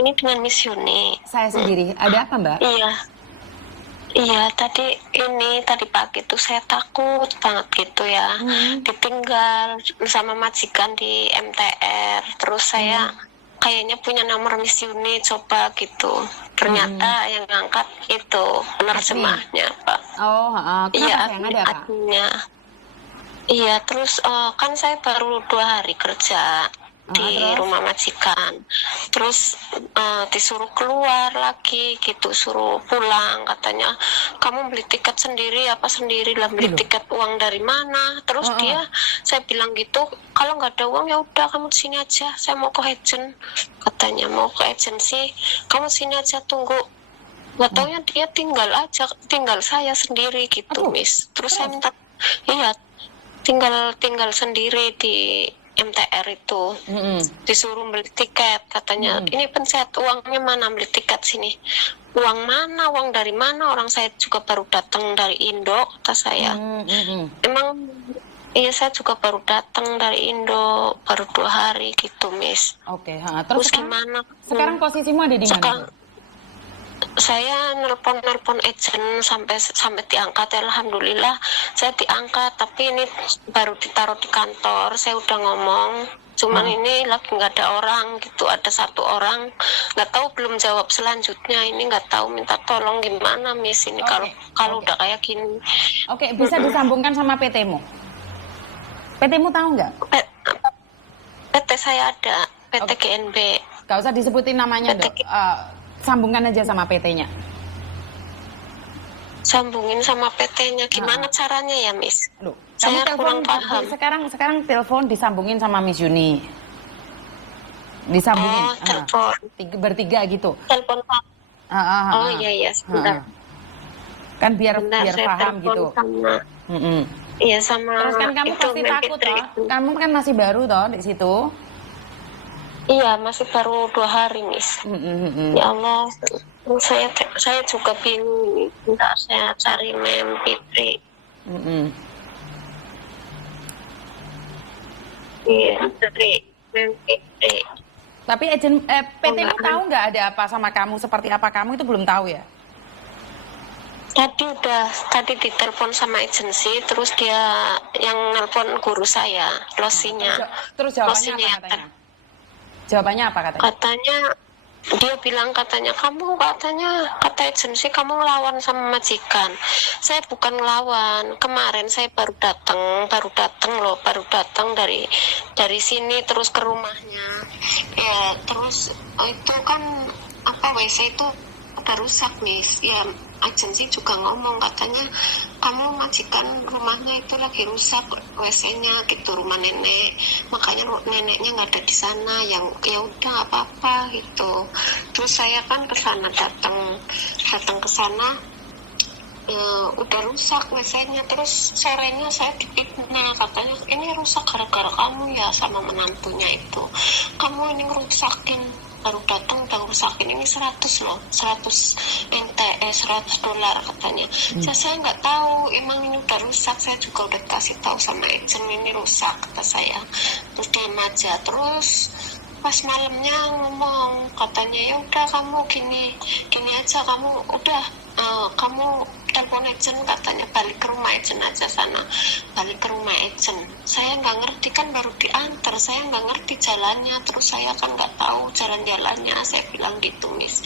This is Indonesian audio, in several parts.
ini dengan Miss Yuni. Saya sendiri. Ada apa, Mbak? Iya. Iya, tadi pagi tuh saya takut banget gitu ya. Ditinggal sama majikan di MTR. Terus saya kayaknya punya nomor Miss Yuni, coba gitu. Ternyata yang ngangkat itu penerjemahnya, Pak. Oh, kenapa Iya, sayang, ada apa? adminnya. Iya, terus kan saya baru 2 hari kerja di terus? rumah majikan. Terus disuruh keluar lagi gitu, suruh pulang. Katanya, kamu beli tiket sendiri apa sendiri lah, beli tiket uang dari mana? Terus saya bilang gitu, kalau nggak ada uang ya udah kamu di sini aja. Saya mau ke agent. Katanya mau ke agensi, kamu sini aja tunggu. Nggak taunya dia tinggal saya sendiri gitu, Miss. Terus saya minta, iya, tinggal sendiri di MTR itu. Disuruh beli tiket, katanya ini pencet uangnya mana, beli tiket sini. Uang mana, uang dari mana, orang saya juga baru datang dari Indo, kata saya. Emang iya, saya juga baru datang dari Indo, baru 2 hari gitu, Miss. Oke, terus gimana sekarang posisimu ada di mana? Saya nelpon agent sampai diangkat. Alhamdulillah saya diangkat, tapi ini baru ditaruh di kantor. Saya udah ngomong, cuman ini lagi nggak ada orang gitu. Ada 1 orang, nggak tahu, belum jawab selanjutnya. Ini nggak tahu, minta tolong gimana, Miss, ini kalau udah kayak gini. Oke, bisa disambungkan sama PT-mu. PT-mu tahu nggak? PT saya ada, PT GNB. Gak usah disebutin namanya, Dok. Sambungkan aja sama PT-nya. Sambungin sama PT-nya, gimana caranya ya, Miss? Aduh, saya kurang paham. Sekarang telepon disambungin sama Miss Yuni. Disambungin. Telepon. Bertiga gitu. Telepon Pak. Iya, sebentar. Kan biar paham gitu. Iya, sama. Terus kan kamu pasti takut toh. Kamu kan masih baru toh di situ. Iya, masih baru 2 hari, Miss. Ya Allah, saya juga bingung. Minta saya cari Mem Fitri. Iya, dari Mem Fitri. Tapi PT-mu tahu nggak ada apa sama kamu, seperti apa kamu itu belum tahu ya? Tadi ditelepon sama agensi, terus dia yang nelpon guru saya, losinya. Terus jawabannya apa katanya? Jawabannya apa katanya? Katanya dia bilang, kata agensi kamu ngelawan sama majikan. Saya bukan ngelawan. Kemarin saya baru datang dari sini terus ke rumahnya. Ya, terus itu kan WC itu udah rusak, Miss. Ya, agensi juga ngomong, katanya kamu majikan rumahnya itu lagi rusak WC-nya gitu, rumah nenek, makanya neneknya nggak ada di sana. Ya udah apa-apa gitu. Terus saya kan ke sana, datang ke sana, udah rusak WC-nya. Terus sorenya saya dipitnah, katanya ini rusak gara-gara kamu ya sama menantunya itu. Kamu ini ngerusakin, baru datang udah rusakin, ini 100 $100 katanya. Saya nggak tahu, emang ini udah rusak. Saya juga udah kasih tahu sama agent ini rusak, kata saya. Terus diam aja. Terus pas malamnya ngomong, katanya ya udah kamu gini aja, kamu udah kamu telepon agent, katanya balik ke rumah agent aja sana. Balik ke rumah agent. Saya nggak ngerti, kan baru diantar, saya nggak ngerti jalannya. Terus saya kan nggak tahu jalan-jalannya. Saya bilang gitu, Miss.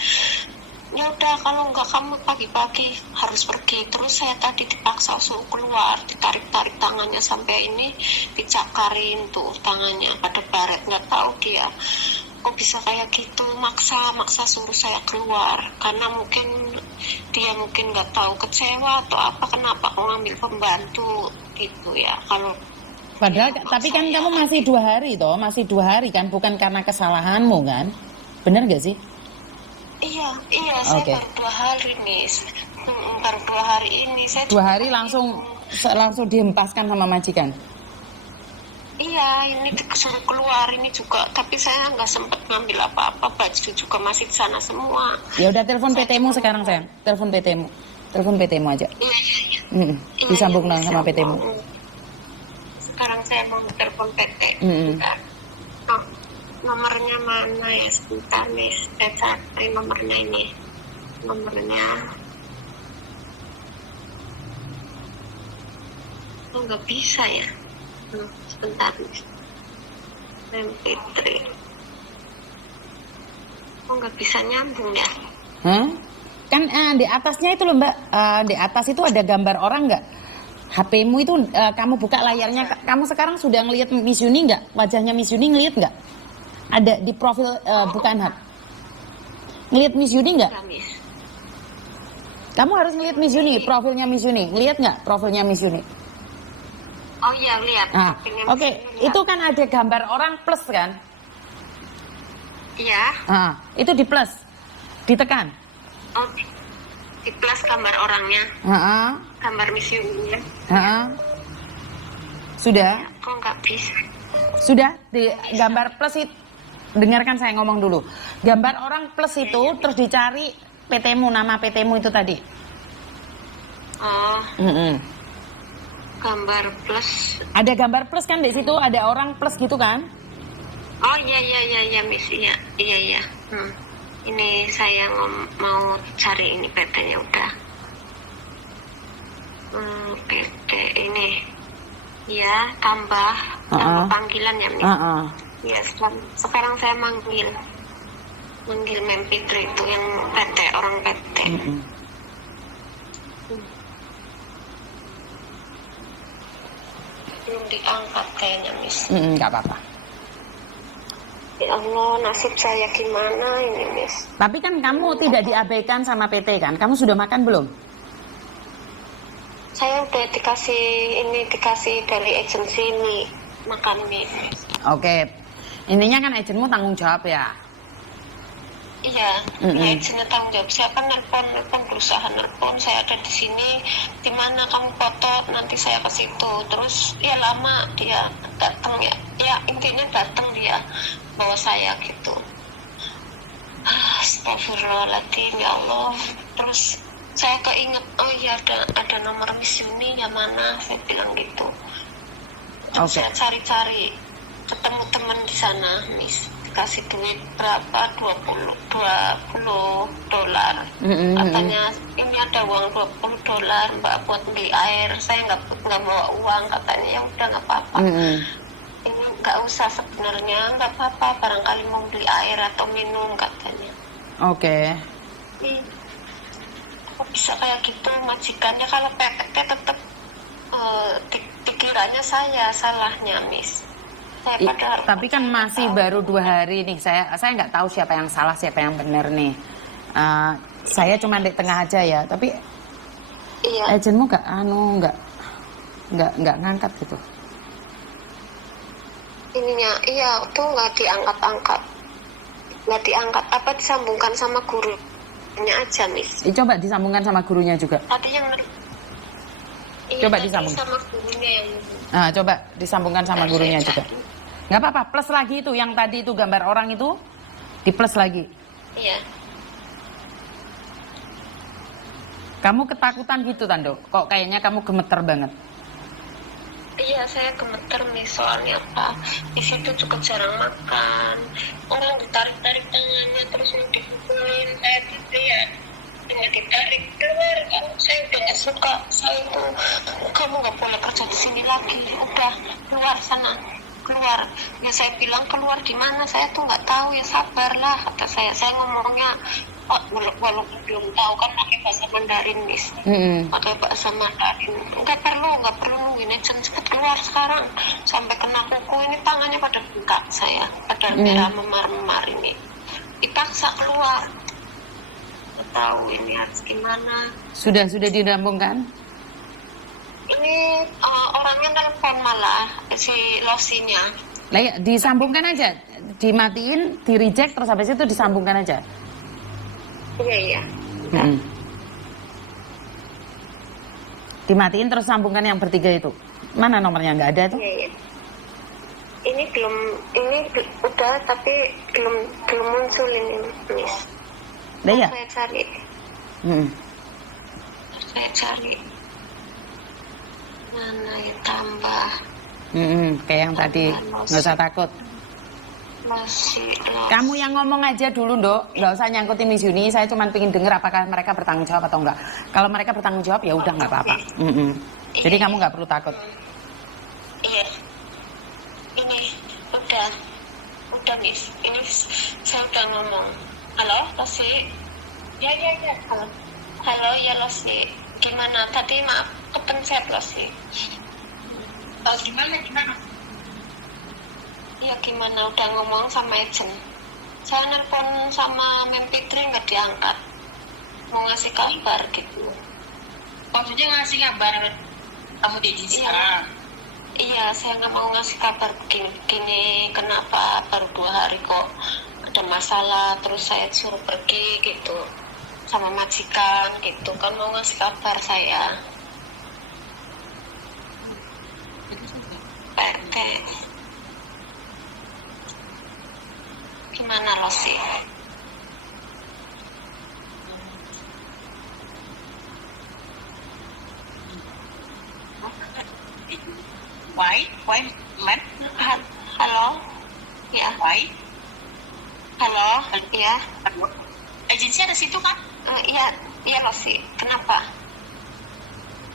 Ya udah, kalau nggak kamu pagi-pagi harus pergi. Terus saya tadi dipaksa suruh keluar, ditarik-tarik tangannya sampai ini, dicakarin tuh tangannya pada baret. Nggak tahu dia kok bisa kayak gitu, maksa suruh saya keluar, karena dia mungkin nggak tahu kecewa atau apa, kenapa kok ngambil pembantu gitu ya. Kalau padahal tapi kan kamu masih 2 hari toh, masih 2 hari kan, bukan karena kesalahanmu kan, benar nggak sih? Iya, saya baru 2 hari, Miss. Baru 2 hari ini saya 2 hari langsung dihempaskan sama majikan. Iya, ini disuruh keluar ini juga, tapi saya nggak sempat ngambil apa-apa, baju juga masih di sana semua. Ya udah, telepon PT-mu sekarang, sayang. Telepon PT-mu aja. Iya. Disambung sama PT-mu. Sekarang saya mau telepon PT. Nomornya mana ya, sebentar nih, saya cari nomornya ini. Nomornya nggak bisa ya. Sebentar nih, MP3 nggak bisa nyambung ya. Kan di atasnya itu loh Mbak, di atas itu ada gambar orang nggak? HP-mu itu kamu buka layarnya, kamu sekarang sudah ngelihat Miss Yuni nggak? Wajahnya Miss Yuni ngelihat nggak? Ada di profil bukaan hak. Ngelihat Miss Yuni nggak? Kamu harus ngelihat Miss Yuni, profilnya Miss Yuni. Ngelihat nggak profilnya Miss Yuni? Oh iya, lihat. Nah, oke, itu kan ada gambar orang plus kan? Iya. Nah, itu di plus, ditekan. Oh, di plus gambar orangnya. Gambar Miss Yuni. Sudah? Kok nggak bisa? Sudah di gambar plus itu. Dengarkan saya ngomong dulu. Gambar orang plus itu terus dicari PT-mu, nama PT-mu itu tadi. Oh. Gambar plus. Ada gambar plus kan di situ, ada orang plus gitu kan? Oh iya Miss, iya. Ini saya mau cari ini PT-nya udah. PT ini. Ya, tambah panggilan ya Miss. Ya, sekarang saya manggil MP3 itu yang PT, orang PT. Belum diangkat kayaknya Miss. Nggak apa-apa. Ya Allah, nasib saya gimana ini Miss. Tapi kan kamu tidak diabaikan sama PT kan? Kamu sudah makan belum? Saya udah dikasih dari agensi ini makan Miss. Oke, intinya kan agenmu tanggung jawab ya? Iya, agennya tanggung jawab. Saya kan nelpon berusaha nelpon. Saya ada di sini. Di mana kamu foto? Nanti saya ke situ. Terus ya lama dia datang ya. Ya intinya datang dia bawa saya gitu. Astagfirullahaladzim ya Allah. Terus saya keinget, oh iya ada nomor Miss Yuni yang mana? Saya bilang gitu. Terus saya cari-cari, ketemu teman di sana Miss. Kasih duit berapa, 20 dolar. Katanya ini ada uang 20 dolar Mbak buat beli air. Saya nggak bawa uang, katanya. Ya udah nggak apa-apa. Ini nggak usah sebenarnya, nggak apa-apa, barangkali mau beli air atau minum, katanya. Oke. Kok bisa kayak gitu majikannya? Kalau PT tetap pikirannya saya salahnya Miss. Tapi kan masih baru 2 hari nih. Saya nggak tahu siapa yang salah, siapa yang benar nih. Saya cuma di tengah aja ya. Tapi agenmu nggak ngangkat gitu. Ininya, iya tuh nggak diangkat. Apa disambungkan sama gurunya aja Miss? Coba disambungkan sama gurunya juga. Tadi yang coba disambungkan sama gurunya yang. Coba disambungkan sama gurunya juga. Nggak apa-apa, plus lagi itu yang tadi itu gambar orang itu di plus lagi. Iya. Kamu ketakutan gitu Tando? Kok kayaknya kamu gemeter banget? Iya, saya gemeter nih, soalnya apa? Di situ juga jarang makan. Orang ditarik-tarik tangannya terus mau dipukulin, saya gitu ya. Dengan ditarik keluar, kan saya udah nggak suka. Saya itu, kamu nggak boleh kerja di sini lagi. Udah keluar sana. Keluar, ya saya bilang keluar gimana, saya tuh nggak tahu, ya sabarlah kata saya ngomongnya walaupun belum tahu kan pakai bahasa Mandarin Miss, pakai bahasa Mandarin, nggak perlu nungguin aja, cepet keluar sekarang, sampai kena kuku ini tangannya pada bengkak saya, pada merah memar-memar ini, dipaksa keluar, nggak tahu ini harus gimana. Sudah dirampungkan? Ini orangnya nelfon malah si losinya. Lah ya, disambungkan aja, dimatiin, di reject terus habis itu disambungkan aja. Iya. Dimatiin terus sambungkan yang bertiga itu. Mana nomornya, nggak ada tuh? Iya. Ini udah tapi belum muncul ini Miss. Lah ya. Saya cari. Saya cari. Mana yang tambah? Kayak yang tadi, nggak usah takut. Masih Kamu yang ngomong aja dulu, Dok. Nggak usah nyangkutin Miss Yuni. Saya cuma pengen denger apakah mereka bertanggung jawab atau enggak. Kalau mereka bertanggung jawab, ya udah nggak apa-apa. Jadi kamu nggak perlu takut. Iya. Ini udah Miss. Ini saya udah ngomong. Halo, Losi. Ya. Halo, ya Losi. Gimana? Tadi maaf kepencet Losi. Oh, gimana? Iya gimana, udah ngomong sama agent. Saya nelpon sama Mempitri nggak diangkat. Mau ngasih kabar gitu. Maksudnya ngasih kabar kamu di agensi sekarang? Iya, saya nggak mau ngasih kabar begini. Kenapa baru 2 hari kok ada masalah, terus saya suruh pergi gitu sama majikan gitu kan, mau ngasih kabar saya. PT. Gimana lo sih? Why, ma'am? Halo? Ya. Why? Halo? Ya. Halo? Agensi ada situ kan? Iya lo sih. Kenapa?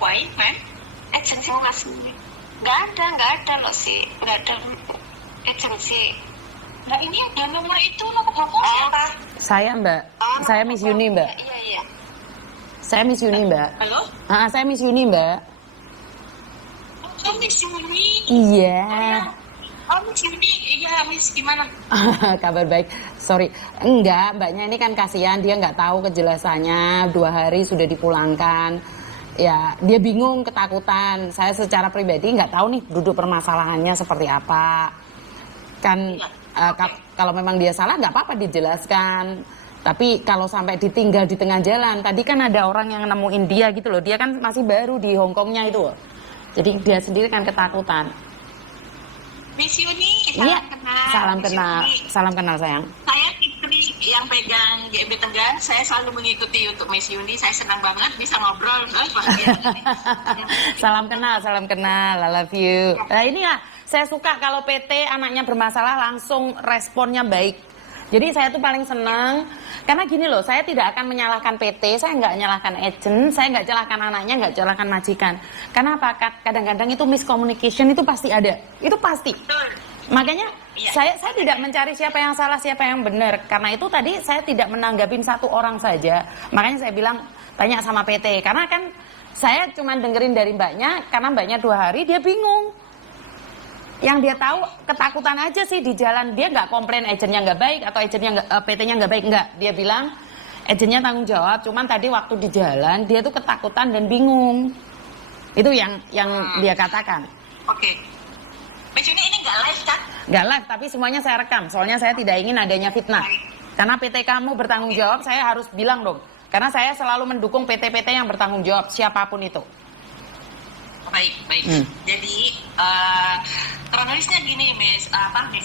Why, ma'am? Agensi mau ngasih? Nggak ada lo sih. Nggak ada agensi. Nah ini ada nomor itu, nomor telepon siapa? Saya, Mbak. Saya Miss Yuni, Mbak. Iya. Saya Miss Yuni, Mbak. Halo? Saya Miss Yuni, Mbak. Oh, Miss Yuni. Iya. Oh, Miss Yuni. Iya, Miss gimana? Kabar baik. Sorry. Enggak, Mbaknya ini kan kasihan. Dia nggak tahu kejelasannya. 2 hari sudah dipulangkan. Ya, dia bingung, ketakutan. Saya secara pribadi nggak tahu nih duduk permasalahannya seperti apa. Kan kalau memang dia salah nggak apa-apa dijelaskan. Tapi kalau sampai ditinggal di tengah jalan, tadi kan ada orang yang nemuin dia gitu loh. Dia kan masih baru di Hongkongnya itu loh. Jadi dia sendiri kan ketakutan. Miss Yuni, Iya, salam kenal. salam kenal sayang. Saya Fitri yang pegang GMB Tenggan. Saya selalu mengikuti untuk Miss Yuni. Saya senang banget bisa ngobrol. Salam kenal. I love you. Nah ini ya, saya suka kalau PT anaknya bermasalah langsung responnya baik. Jadi saya tuh paling senang karena gini loh, saya tidak akan menyalahkan PT, saya nggak menyalahkan agent, saya nggak celahkan anaknya, nggak celahkan majikan. Karena apa? Kadang-kadang itu miscommunication itu pasti ada, itu pasti. Makanya saya tidak mencari siapa yang salah, siapa yang benar. Karena itu tadi saya tidak menanggapin satu orang saja. Makanya saya bilang tanya sama PT, karena kan saya cuma dengerin dari mbaknya, karena mbaknya 2 hari dia bingung. Yang dia tahu ketakutan aja sih di jalan. Dia nggak komplain agennya nggak baik atau agennya PT-nya nggak baik, nggak. Dia bilang agennya tanggung jawab. Cuman tadi waktu di jalan dia tuh ketakutan dan bingung. Itu yang dia katakan. Oke. Miss Yuni ini nggak live kan? Nggak live, tapi semuanya saya rekam. Soalnya saya tidak ingin adanya fitnah. Karena PT kamu bertanggung jawab, saya harus bilang dong. Karena saya selalu mendukung PT-PT yang bertanggung jawab, siapapun itu. Baik. Jadi kronologisnya gini, Miss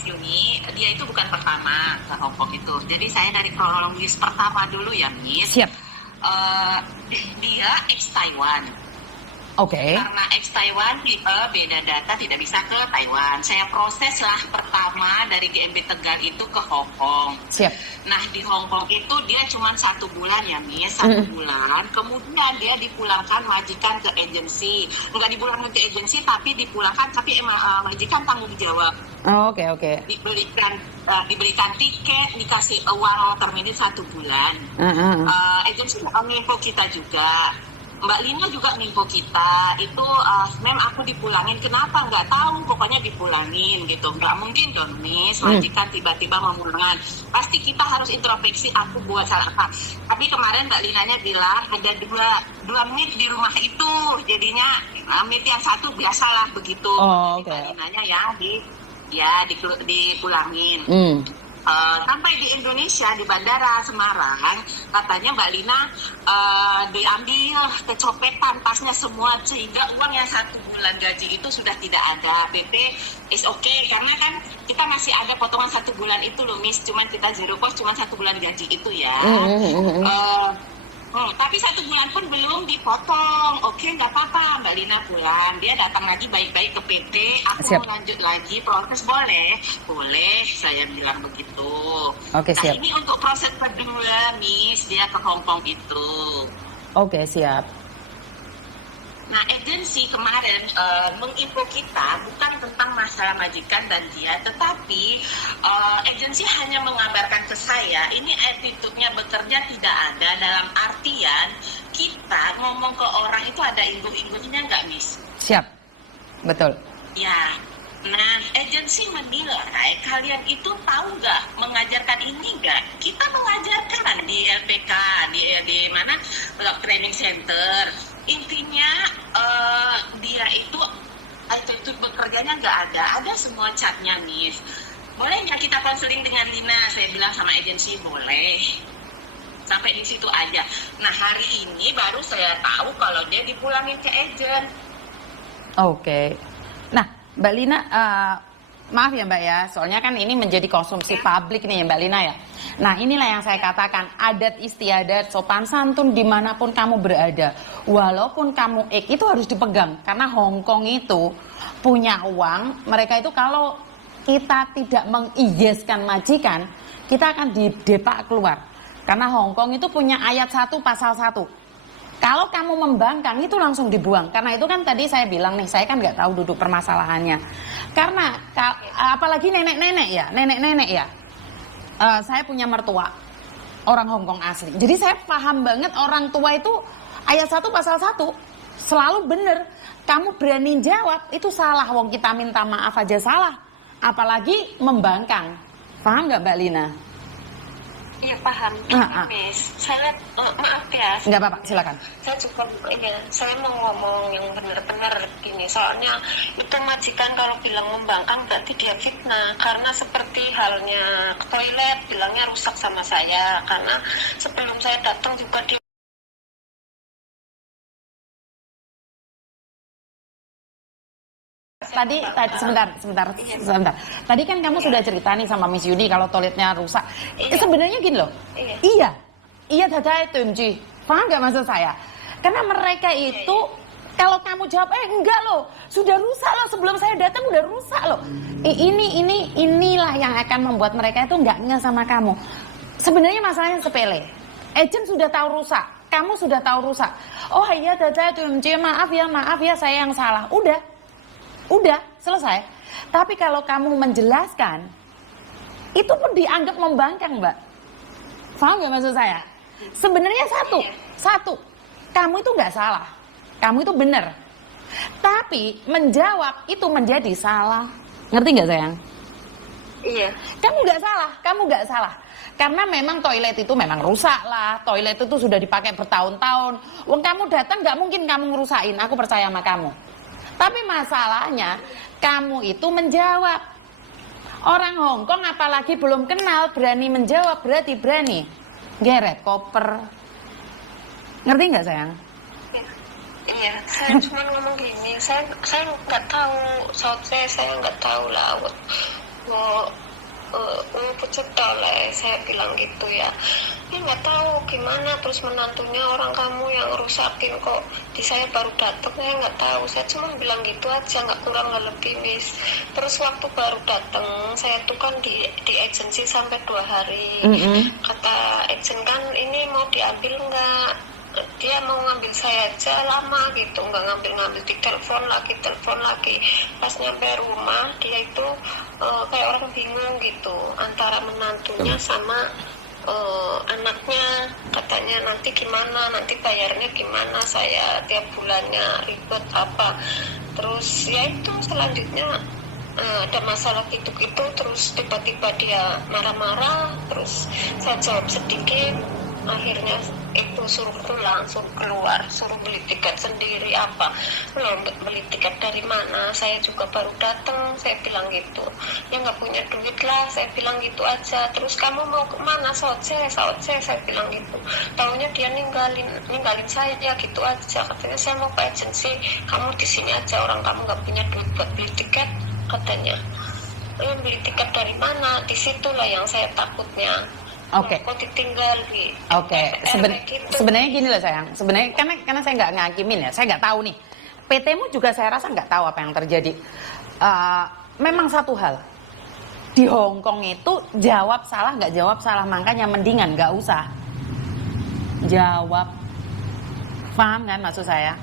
Yuni, dia itu bukan pertama ke Hongkong itu. Jadi saya dari kronologis pertama dulu ya, Miss. Siap. Dia ex Taiwan. Oke. Karena ex Taiwan beda data tidak bisa ke Taiwan. Saya proses lah pertama dari GMB Tegal itu ke Hong Kong. Siap. Nah di Hong Kong itu dia cuma 1 bulan ya Miss, 1 bulan. Kemudian dia dipulangkan majikan ke agensi. Enggak dipulangkan ke agensi tapi dipulangkan, tapi majikan tanggung jawab. Oke. Diberikan tiket, dikasih uang terminal 1 bulan. Agensi nginfo kita juga. Mbak Lina juga nginfo kita itu, mem aku dipulangin, kenapa nggak tahu, pokoknya dipulangin gitu. Nggak mungkin dong Miss, majikan tiba-tiba memulangkan, pasti kita harus introspeksi aku buat salah apa. Tapi kemarin Mbak Linanya bilang ada dua menit di rumah itu, jadinya menit yang 1 biasalah begitu. Mbak Linanya yang dipulangin. Sampai di Indonesia di Bandara Semarang, katanya Mbak Lina diambil kecopetan tasnya semua, sehingga uang yang 1 bulan gaji itu sudah tidak ada. PT is okay karena kan kita masih ada potongan 1 bulan itu loh Miss, cuman kita zero cost, cuman 1 bulan gaji itu ya. Tapi 1 bulan pun belum dipotong. Oke, nggak apa-apa, Mbak Lina pulang. Dia datang lagi baik-baik ke PT. Aku Siap. mau lanjut lagi proses, boleh? Boleh, saya bilang begitu. Oke, Nah, siap. ini untuk proses kedua, Miss. Dia ke Hongkong itu. Oke, siap. Nah, agensi kemarin menginfo kita bukan tentang masalah majikan dan dia, tetapi agensi hanya mengabarkan ke saya, ini attitude-nya bekerja tidak ada dalam artian kita ngomong ke orang itu ada inggu-inggunya nggak, Miss? Siap. Betul. Ya. Nah, agensi menilai kalian itu tahu nggak mengajarkan ini nggak? Kita mengajarkan di LPK, di mana training center. Intinya dia itu attitude bekerjanya nggak ada semua catnya, Miss. Boleh nggak kita konseling dengan Lina? Saya bilang sama agensi boleh. Sampai di situ aja. Nah, hari ini baru saya tahu kalau dia dipulangin ke agent. Oke. Nah, Mbak Lina, maaf ya Mbak ya, soalnya kan ini menjadi konsumsi publik nih ya Mbak Lina ya. Nah, inilah yang saya katakan, adat istiadat, sopan santun dimanapun kamu berada. Walaupun kamu itu harus dipegang, karena Hongkong itu punya uang, mereka itu kalau kita tidak mengijeskan majikan, kita akan didepak keluar. Karena Hongkong itu punya ayat 1 pasal 1. Kalau kamu membangkang itu langsung dibuang. Karena itu kan tadi saya bilang nih, saya kan nggak tahu duduk permasalahannya. Karena apalagi nenek-nenek ya. Saya punya mertua orang Hongkong asli. Jadi saya paham banget orang tua itu ayat 1 pasal 1 selalu bener. Kamu berani jawab itu salah. Wong kita minta maaf aja salah. Apalagi membangkang. Paham nggak Mbak Lina? Iya paham, Miss. Saya maaf ya. Nggak apa-apa, silakan. Saya juga saya mau ngomong yang benar-benar gini. Soalnya itu majikan kalau bilang membangkang berarti dia fitnah. Karena seperti halnya toilet bilangnya rusak sama saya. Karena sebelum saya datang juga dia Tadi sebentar. Tadi kan kamu sudah cerita nih sama Miss Yuni kalau toiletnya rusak. Sebenarnya gini loh. Iya dadah itu MG. Paham nggak maksud saya? Karena mereka itu kalau kamu jawab enggak loh, sudah rusak loh sebelum saya datang udah rusak loh. Inilah yang akan membuat mereka itu nggak nge sama kamu. Sebenarnya masalahnya sepele. Agent sudah tahu rusak, kamu sudah tahu rusak. Oh iya dadah itu MG, maaf ya saya yang salah. Udah, selesai. Tapi kalau kamu menjelaskan, itu pun dianggap membangkang, Mbak. Paham nggak maksud saya? Sebenarnya satu, kamu itu nggak salah, kamu itu benar. Tapi menjawab itu menjadi salah. Ngerti nggak sayang? Iya. Kamu nggak salah. Karena memang toilet itu memang rusak lah. Toilet itu sudah dipakai bertahun-tahun. Wong kamu datang nggak mungkin kamu ngerusain. Aku percaya sama kamu. Tapi masalahnya kamu itu menjawab. Orang Hongkong apalagi belum kenal berani menjawab, berarti berani geret koper. Ngerti nggak sayang? Iya, saya cuma ngomong gini, saya nggak tahu, saya nggak tahu lah. Pecetoleh, saya bilang gitu ya. Nggak tahu gimana terus menantunya orang kamu yang rusakin kok di saya baru datang, saya nggak tahu. Saya cuma bilang gitu aja, nggak kurang nggak lebih, Miss. Terus waktu baru datang saya tuh kan di agensi sampai 2 hari. Kata agent kan ini mau diambil nggak? Dia mau ngambil saya aja lama gitu, nggak ngambil telepon lagi. Pas nyampe rumah dia itu kayak orang bingung gitu antara menantunya sama anaknya. Katanya nanti gimana, nanti bayarnya gimana, saya tiap bulannya ribet apa. Terus ya itu selanjutnya ada masalah gitu-gitu, terus tiba-tiba dia marah-marah, terus saya jawab sedikit, akhirnya itu suruh pulang, suruh keluar, suruh beli tiket sendiri apa. Loh, beli tiket dari mana? Saya juga baru datang, saya bilang gitu. Ya nggak punya duit lah, saya bilang gitu aja. Terus kamu mau kemana? Soce, saya bilang gitu. Taunya dia ninggalin saya gitu aja. Katanya saya mau ke agensi, kamu di sini aja, orang kamu nggak punya duit buat beli tiket, katanya. Beli tiket dari mana? Disitulah yang saya takutnya. Oke. Kok ditinggal gitu. Oke, sebenarnya gini loh sayang. Sebenarnya karena saya nggak ngakimin ya, saya nggak tahu nih. PT-mu juga saya rasa nggak tahu apa yang terjadi. Memang satu hal, di Hong Kong itu jawab salah nggak jawab salah, makanya mendingan nggak usah jawab. Paham kan maksud saya?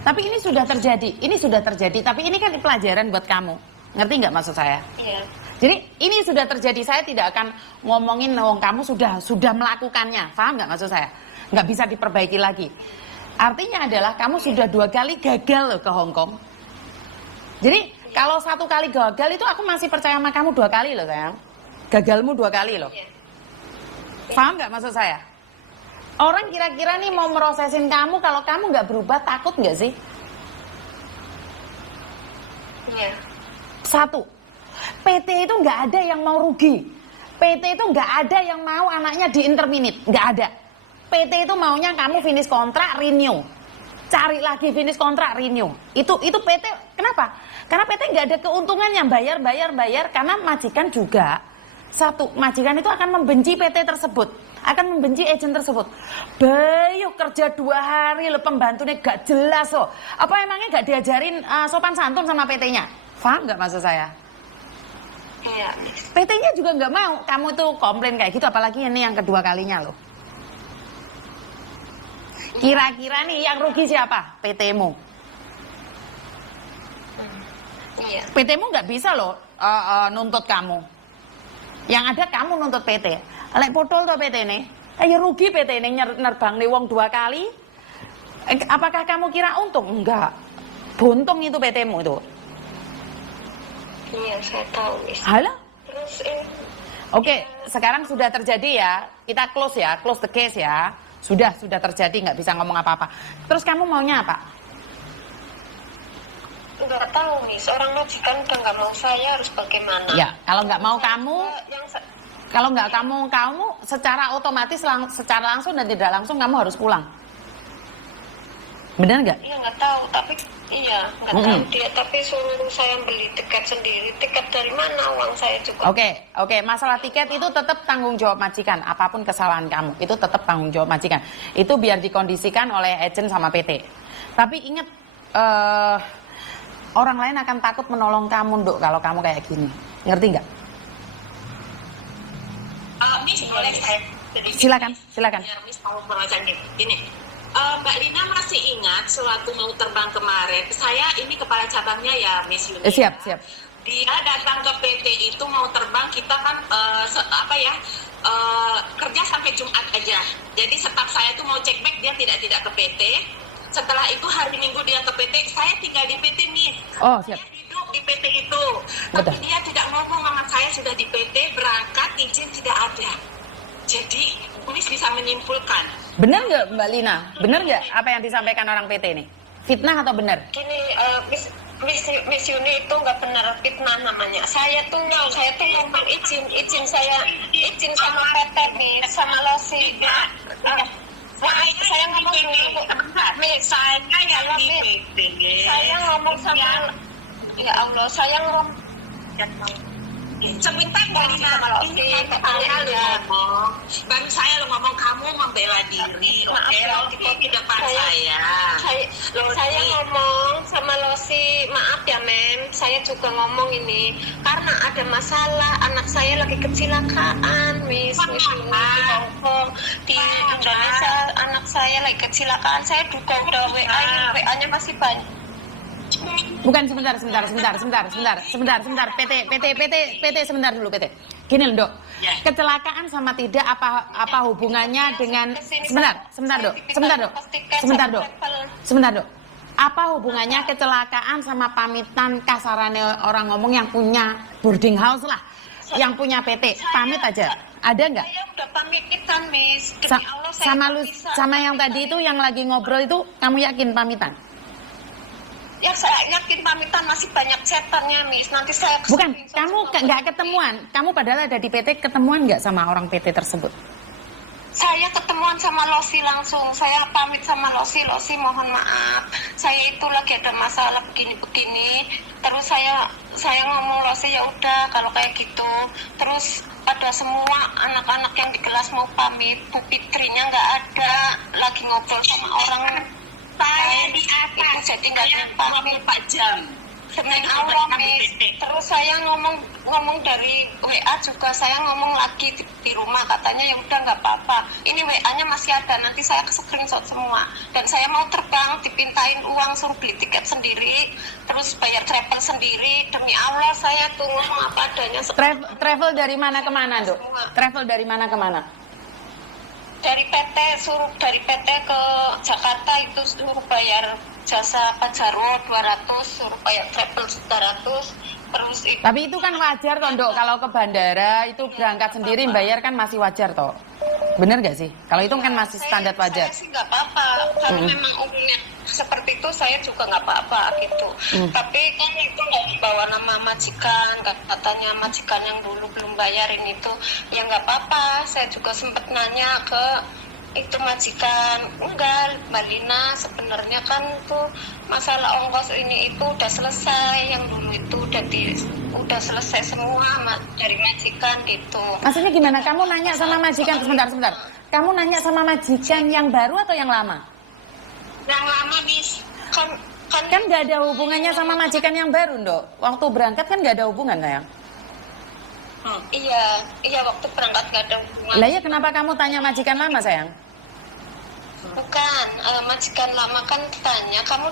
Tapi ini sudah terjadi, tapi ini kan pelajaran buat kamu. Ngerti nggak maksud saya? Iya. Jadi ini sudah terjadi, saya tidak akan ngomongin kamu sudah melakukannya. Paham nggak maksud saya? Nggak bisa diperbaiki lagi. Artinya adalah kamu sudah 2 kali gagal loh ke Hong Kong. Jadi kalau 1 kali gagal itu aku masih percaya sama kamu 2 kali loh sayang. Gagalmu 2 kali loh. Paham nggak maksud saya? Orang kira-kira nih mau merosesin kamu, kalau kamu nggak berubah, takut nggak sih? Iya. 1, PT itu nggak ada yang mau rugi. PT itu nggak ada yang mau anaknya di interminate, nggak ada. PT itu maunya kamu finish kontrak, renew. Cari lagi finish kontrak, renew. Itu PT, kenapa? Karena PT nggak ada keuntungannya, bayar, karena majikan juga. 1, majikan itu akan membenci PT tersebut, akan membenci agent tersebut. Bayu kerja 2 hari loh, pembantunya gak jelas loh. Apa emangnya gak diajarin sopan santun sama PT-nya? Paham gak maksud saya? Iya. PT-nya juga gak mau kamu tuh komplain kayak gitu, apalagi ini yang kedua kalinya loh. Kira-kira nih yang rugi siapa? PT-mu. Iya. PT-mu gak bisa loh nuntut kamu. Yang ada kamu nuntut PT. Lek potol to PT ini, ya rugi PT ini nerbang nih wong 2 kali. Apakah kamu kira untung? Enggak. Buntung itu PT-mu itu. Iya, saya tahu. Halo? Terus Oke, sekarang sudah terjadi ya. Kita close ya, close the case ya. Sudah terjadi, nggak bisa ngomong apa-apa. Terus kamu maunya apa? nggak tahu nih, seorang majikan udah nggak mau saya, harus bagaimana? Ya, kalau nggak mau kamu, kalau nggak kamu secara otomatis secara langsung dan tidak langsung kamu harus pulang. Benar nggak? Iya nggak tahu, tapi iya nggak tahu dia, tapi suruh saya beli tiket sendiri. Tiket dari mana, uang saya juga? Oke, masalah tiket itu tetap tanggung jawab majikan. Apapun kesalahan kamu itu tetap tanggung jawab majikan. Itu biar dikondisikan oleh agent sama PT. Tapi ingat, orang lain akan takut menolong kamu, Nduk, kalau kamu kayak gini. Ngerti nggak? Miss, boleh saya? Silakan. Biar Miss tahu perasaan gini. Mbak Lina masih ingat sewaktu mau terbang kemarin, saya ini kepala cabangnya ya, Miss Yuni. Siap. Dia datang ke PT itu mau terbang, kita kan kerja sampai Jumat aja. Jadi staf saya tuh mau cek back, dia tidak ke PT. Setelah itu hari Minggu dia ke PT, saya tinggal di PT nih. Oh, siap. Saya hidup di PT itu. Tapi dia tidak ngomong sama saya sudah di PT, berangkat, izin tidak ada. Jadi, Miss bisa menyimpulkan. Benar nggak Mbak Lina? Benar nggak apa yang disampaikan orang PT ini? Fitnah atau benar? Gini, Miss Yuni itu nggak benar, fitnah namanya. Saya tuh ngomong izin sama PT, Miss, sama Losi. Saya ngomong dulu, Miss, saya ngomong sama, ya Allah, saya ngomong. Sebentar Mbak Lina, ini baru saya ngomong kamu membela diri, oke, di depan saya. Saya ngomong sama Losi, maaf ya Mem, saya juga ngomong ini karena ada masalah, anak saya lagi kecelakaan, Miss di Hongkong, di Indonesia anak saya lagi kecelakaan, saya juga udah WA-nya masih banyak. Bukan, sebentar. PT sebentar dulu, PT. Gini loh, Dok. Kecelakaan sama tidak apa hubungannya dengan Sebentar, Dok. Apa hubungannya kecelakaan sama pamitan kasarannya orang ngomong yang punya boarding house lah, yang punya PT? Pamit aja. Ada nggak? Saya udah pamitan, Miss. Demi Allah, sama yang tadi itu yang lagi ngobrol itu, kamu yakin pamitan? Ya saya yakin pamitan, masih banyak chatannya, Miss. Nanti saya bukan, kamu nggak ketemuan. Kamu padahal ada di PT, ketemuan nggak sama orang PT tersebut? Saya ketemuan sama Losi langsung. Saya pamit sama Losi mohon maaf. Saya itu lagi ada masalah begini. Terus saya ngomong Losi, ya udah kalau kayak gitu. Terus pada semua anak-anak yang di kelas mau pamit, Bu Fitrinya nggak ada, lagi ngobrol sama orang. Saya di atas, itu jadi nggak pamit 4 jam. demi Allah, Miss. Terus saya ngomong dari WA juga, saya ngomong lagi di rumah, katanya ya udah nggak apa-apa, ini WA-nya masih ada, nanti saya screenshot semua. Dan saya mau terbang, dipintain uang, suruh beli tiket sendiri, terus bayar travel sendiri. Demi Allah saya tuh ngomong apa adanya. Travel dari mana ke mana, Dok? Travel dari mana ke mana? Dari PT ke Jakarta itu suruh bayar jasa Pajaro 200, suruh bayar travel 100, terus itu. Tapi itu kan wajar toh, Dok, kalau ke bandara itu berangkat sendiri bayar kan masih wajar toh. Bener gak sih? Kalau itu kan masih standar wajar. Saya sih nggak apa-apa, kalau memang umumnya seperti itu saya juga nggak apa-apa gitu. Tapi kan itu nggak membawa nama majikan, katanya majikan yang dulu belum bayarin itu, ya nggak apa-apa. Saya juga sempat nanya ke itu majikan, enggak Mbak Lina, sebenarnya kan tuh masalah ongkos ini itu udah selesai, yang dulu itu udah selesai semua dari majikan gitu. Maksudnya gimana? Kamu nanya sama majikan, sebentar. Kamu nanya sama majikan yang baru atau yang lama? Yang lama, Miss. Kan nggak ada hubungannya sama majikan yang baru, Dok. Waktu berangkat kan nggak ada hubungan, sayang. Iya, waktu berangkat nggak ada hubungan. Lah ya, kenapa kamu tanya majikan lama, sayang? Bukan, majikan lama kan tanya, kamu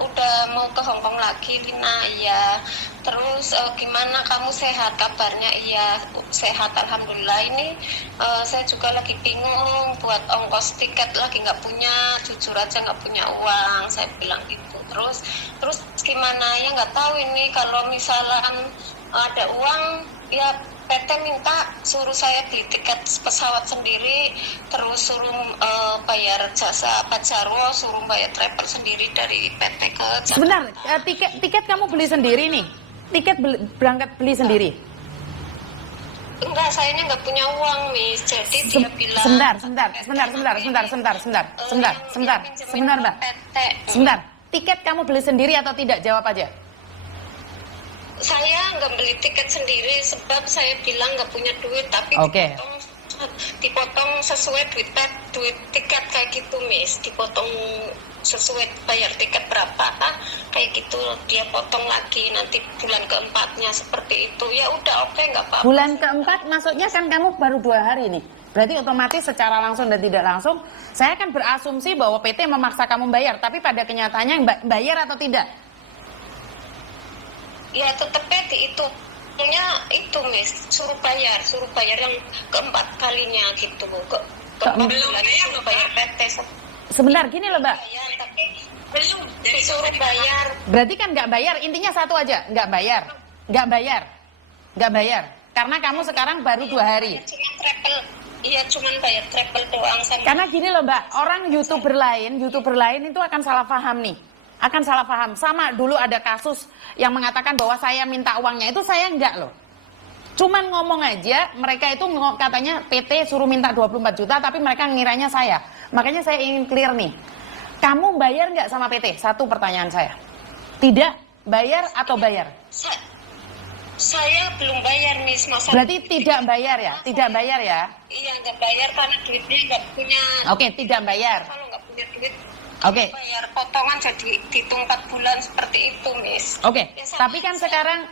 udah mau ke Hongkong lagi, Lina? Iya. Terus gimana, kamu sehat kabarnya? Iya, sehat alhamdulillah. Ini saya juga lagi bingung buat ongkos tiket, lagi nggak punya, jujur aja nggak punya uang, saya bilang gitu. Terus gimana ya, nggak tahu ini, kalau misalkan ada uang ya PT minta suruh saya beli tiket pesawat sendiri, terus suruh bayar jasa Pajaro, suruh bayar travel sendiri dari PT ke Jakarta. Sebentar, tiket kamu beli sendiri nih? Tiket berangkat beli sendiri? Enggak, sayanya nggak punya uang, Miss. Jadi dia bilang. Sebentar, Mbak. Sebentar, tiket kamu beli sendiri atau tidak? Jawab aja. Saya nggak beli tiket sendiri sebab saya bilang nggak punya duit, tapi dipotong sesuai duit tiket kayak gitu, Miss. Dipotong sesuai bayar tiket berapa kayak gitu, dia potong lagi nanti bulan keempatnya seperti itu. Ya udah, oke, nggak apa-apa. Bulan keempat maksudnya kan kamu baru 2 hari nih, berarti otomatis secara langsung dan tidak langsung saya akan berasumsi bahwa PT memaksa kamu bayar, tapi pada kenyataannya bayar atau tidak? Ya tetepnya dihitungnya itu, Miss, suruh bayar yang keempat kalinya gitu, keempat bulannya suruh bayar PT. Sebentar, gini loh, Mbak. Tapi belum disuruh bayar. Berarti kan nggak bayar, intinya satu aja, nggak bayar. Karena kamu sekarang baru 2 hari. Cuman bayar travel doang sama. Karena gini loh, Mbak, orang YouTuber lain itu akan salah paham nih. Akan salah paham. Sama dulu ada kasus yang mengatakan bahwa saya minta uangnya, itu saya enggak loh. Cuman ngomong aja, mereka itu katanya PT suruh minta 24 juta, tapi mereka ngiranya saya. Makanya saya ingin clear nih. Kamu bayar nggak sama PT? Satu pertanyaan saya. Tidak bayar atau bayar? Saya belum bayar, Miss. Berarti tidak bayar ya? Tidak bayar ya? Iya, nggak bayar karena duitnya nggak punya. Oke, tidak bayar. Kalau nggak punya duit, oke, bayar potongan jadi dihitung 4 bulan seperti itu, Miss. Oke, ya, tapi kan sekarang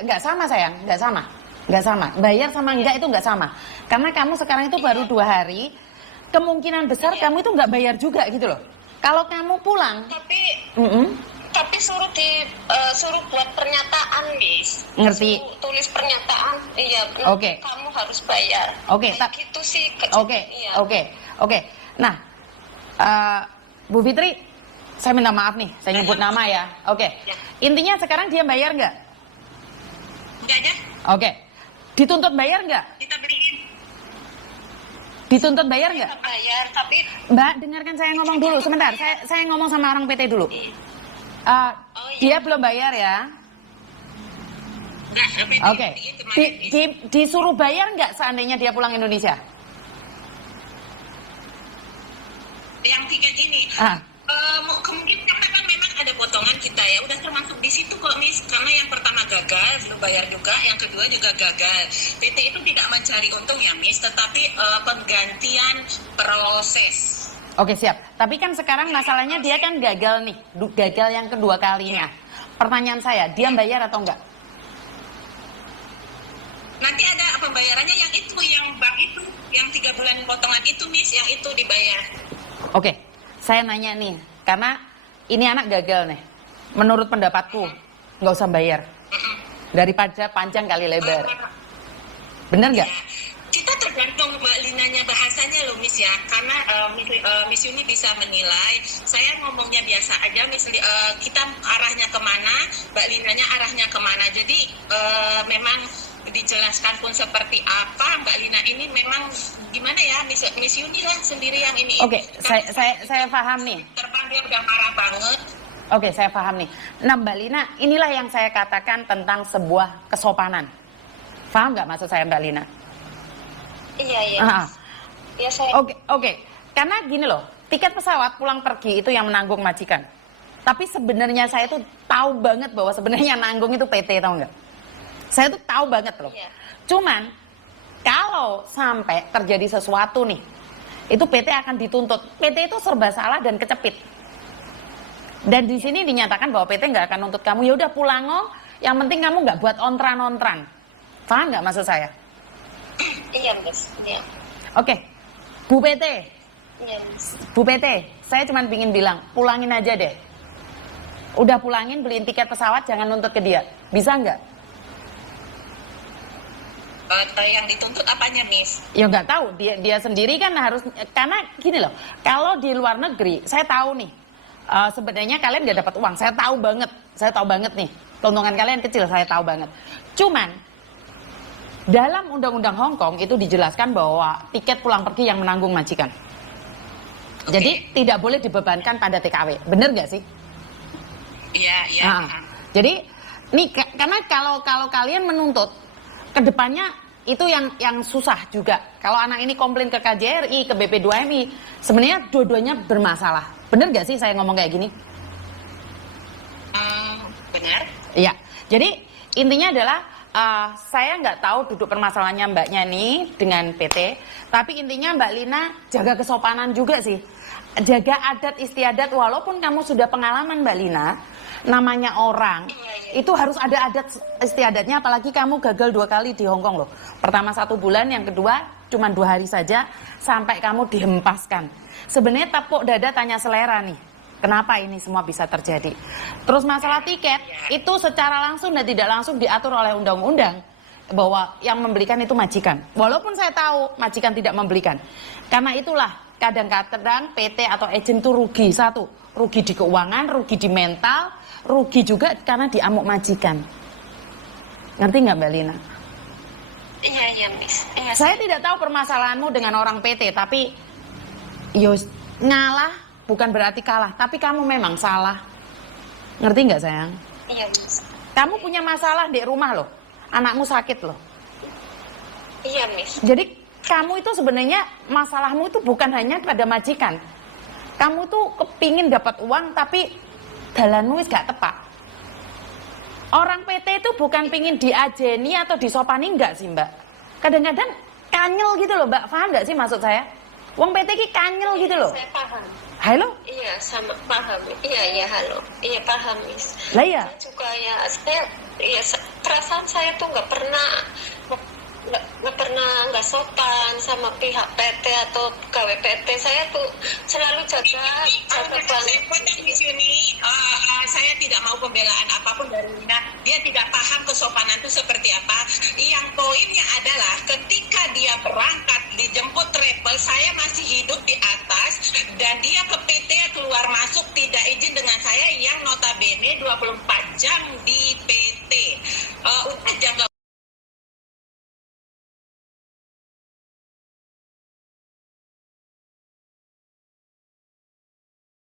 enggak sama, sayang, enggak sama. Bayar sama enggak itu enggak sama. Karena kamu sekarang itu baru 2 hari, kemungkinan besar kamu itu enggak bayar juga gitu loh. Kalau kamu pulang, tapi suruh buat pernyataan, Miss. Ngerti? Tulis pernyataan, iya. Oke. Kamu harus bayar. Oke, gitu sih. Oke. Nah, Bu Fitri, saya minta maaf nih, saya nyebut nama ya. Oke. Intinya sekarang dia bayar nggak? Nggak ada. Oke. Dituntut bayar nggak? Kita beriin. Dituntut bayar nggak? Bayar, tapi Mbak, dengarkan saya ngomong dulu sebentar. Saya ngomong sama orang PT dulu. Dia belum bayar ya? Oke. Disuruh bayar nggak seandainya dia pulang Indonesia? Yang tiket ini. Kemungkinan kan memang ada potongan kita ya udah termasuk di situ kok Miss, karena yang pertama gagal belum bayar juga, yang kedua juga gagal. PT itu tidak mencari untung ya Miss, tetapi penggantian proses. Oke siap, tapi kan sekarang masalahnya dia kan gagal nih, gagal yang kedua kalinya. Pertanyaan saya, dia bayar atau enggak? Nanti ada pembayarannya yang itu, yang bank itu, yang 3 bulan potongan itu Miss, yang itu dibayar. Oke, saya nanya nih, karena ini anak gagal nih. Menurut pendapatku, nggak usah bayar. Daripada panjang kali lebar. Bener nggak? Ya, kita tergantung Mbak Linanya bahasanya loh Miss ya, karena Miss Yuni bisa menilai. Saya ngomongnya biasa aja, Miss, kita arahnya kemana, Mbak Linanya arahnya kemana. Jadi memang dijelaskan pun seperti apa, Mbak Lina ini memang gimana ya, Miss Yuni lah sendiri yang ini. Oke, saya paham nih. Terbang dia udah marah banget. Oke, saya paham nih. Nah, Mbak Lina, inilah yang saya katakan tentang sebuah kesopanan. Paham nggak maksud saya, Mbak Lina? Iya, iya. Ya, saya... Oke. Karena gini loh, tiket pesawat pulang pergi itu yang menanggung majikan. Tapi sebenarnya saya tuh tahu banget bahwa sebenarnya nanggung itu PT, tahu nggak? Saya tuh tahu banget loh. Iya. Cuman, kalau sampai terjadi sesuatu nih, itu PT akan dituntut. PT itu serba salah dan kecepit. Dan di sini dinyatakan bahwa PT nggak akan nuntut kamu. Ya udah pulang oh, yang penting kamu nggak buat ontran-ontran. Paham nggak maksud saya? Iya, Miss. Iya. Oke, Bu PT. Iya, Miss. Bu PT, saya cuma ingin bilang, pulangin aja deh. Udah pulangin, beliin tiket pesawat, jangan nuntut ke dia. Bisa nggak? Yang dituntut apanya, Miss? Ya nggak tahu, dia sendiri kan harus, karena gini loh, kalau di luar negeri, saya tahu nih, sebenarnya kalian nggak dapat uang, saya tahu banget nih, keuntungan kalian kecil, saya tahu banget. Cuman, dalam Undang-Undang Hong Kong itu dijelaskan bahwa tiket pulang pergi yang menanggung majikan. Jadi tidak boleh dibebankan pada TKW, bener nggak sih? Iya. Nah, jadi, nih karena kalau kalian menuntut, kedepannya itu yang susah juga. Kalau anak ini komplain ke KJRI, ke BP2MI, sebenarnya dua-duanya bermasalah. Bener gak sih saya ngomong kayak gini? Benar. Iya. Jadi intinya adalah saya nggak tahu duduk permasalahannya mbaknya nih dengan PT, tapi intinya Mbak Lina jaga kesopanan juga sih. Jaga adat istiadat, walaupun kamu sudah pengalaman Mbak Lina, namanya orang itu harus ada adat istiadatnya, apalagi kamu gagal 2 kali di Hong Kong loh. Pertama 1 bulan, yang kedua cuma 2 hari saja sampai kamu dihempaskan. Sebenarnya tepuk dada tanya selera nih, kenapa ini semua bisa terjadi. Terus masalah tiket itu secara langsung dan tidak langsung diatur oleh undang-undang bahwa yang membelikan itu majikan. Walaupun saya tahu majikan tidak membelikan, karena itulah kadang-kadang PT atau agen itu rugi. Satu, rugi di keuangan, rugi di mental, rugi juga karena diamuk majikan. Ngerti nggak Mbak Lina? Iya, Miss. Iya, saya tidak tahu permasalahanmu dengan orang PT, tapi yos ngalah bukan berarti kalah, tapi kamu memang salah. Ngerti nggak sayang? Iya, Miss. Kamu punya masalah di rumah loh, anakmu sakit loh. Iya, Miss. Jadi kamu itu sebenarnya masalahmu itu bukan hanya pada majikan. Kamu tuh kepingin dapat uang tapi dalanmu wis gak tepat. Orang PT itu bukan pingin diajeni atau disopani, enggak sih Mbak. Kadang-kadang kanyel gitu loh Mbak, paham gak sih maksud saya? Uang PT ki kanyel gitu loh. Saya paham. Halo? Iya, sama paham. Iya, halo. Iya, paham, Miss. Lah iya. Saya juga perasaan saya tuh nggak pernah nggak sopan sama pihak PT atau pegawai PT. Saya tuh selalu jaga banget. Saya tidak mau pembelaan apapun dari Lina. Dia tidak paham kesopanan itu seperti apa. Yang poinnya adalah ketika dia berangkat dijemput travel, saya masih hidup di atas dan dia ke PT keluar masuk tidak izin dengan saya yang notabene 24 jam di PT